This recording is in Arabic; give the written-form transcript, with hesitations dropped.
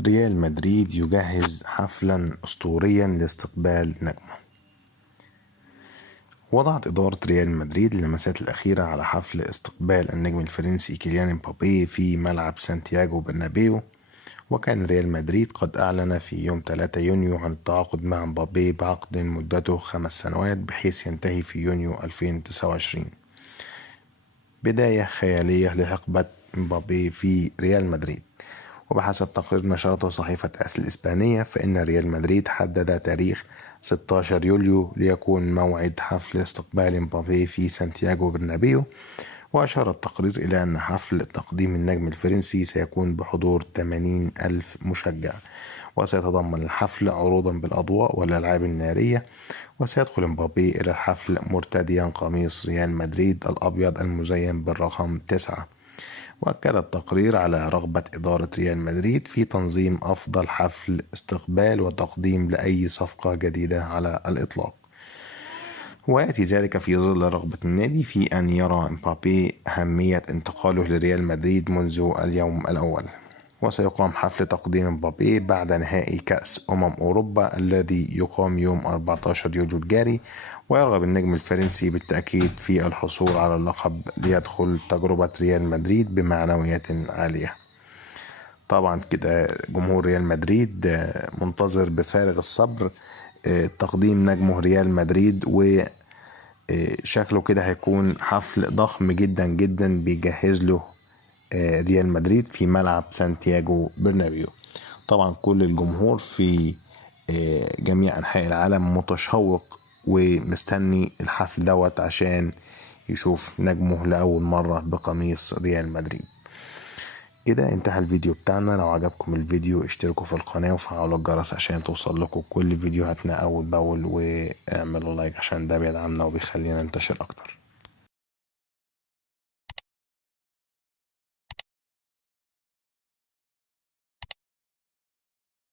ريال مدريد يجهز حفلا أسطوريا لاستقبال نجمه. وضعت إدارة ريال مدريد اللمسات الأخيرة على حفل استقبال النجم الفرنسي كيليان امبابي في ملعب سانتياغو برنابيو. وكان ريال مدريد قد أعلن في يوم 3 يونيو عن التعاقد مع امبابي بعقد مدته 5 سنوات بحيث ينتهي في يونيو 2029، بداية خيالية لحقبة امبابي في ريال مدريد. وبحسب تقرير نشرته صحيفة AS الإسبانية، فإن ريال مدريد حدد تاريخ 16 يوليو ليكون موعد حفل استقبال امبابي في سانتياغو برنابيو. وأشار التقرير إلى أن حفل تقديم النجم الفرنسي سيكون بحضور 80 ألف مشجع، وسيتضمن الحفل عروضا بالأضواء والألعاب النارية. وسيدخل امبابي إلى الحفل مرتديا قميص ريال مدريد الأبيض المزين بالرقم 9. وأكد التقرير على رغبة إدارة ريال مدريد في تنظيم أفضل حفل استقبال وتقديم لأي صفقة جديدة على الإطلاق. ويأتي ذلك في ظل رغبة النادي في أن يرى امبابي أهمية انتقاله لريال مدريد منذ اليوم الأول. وسيقام حفل تقديم امبابي بعد نهائي كأس أوروبا الذي يقام يوم 14 يوليو الجاري. ويرغب النجم الفرنسي بالتأكيد في الحصول على اللقب ليدخل تجربة ريال مدريد بمعنويات عالية. طبعا كده جمهور ريال مدريد منتظر بفارغ الصبر تقديم نجمه ريال مدريد، وشكله كده هيكون حفل ضخم جدا جدا بيجهز له ريال مدريد في ملعب سانتياغو برنابيو. طبعا كل الجمهور في جميع أنحاء العالم متشوق ومستني الحفل دوت عشان يشوف نجمه لأول مرة بقميص ريال مدريد. كده انتهى الفيديو بتاعنا. لو عجبكم الفيديو اشتركوا في القناة وفعلوا الجرس عشان توصل لكم كل فيديوهاتنا أول بأول، واعملوا لايك عشان ده بيدعمنا وبيخلينا ننتشر أكتر.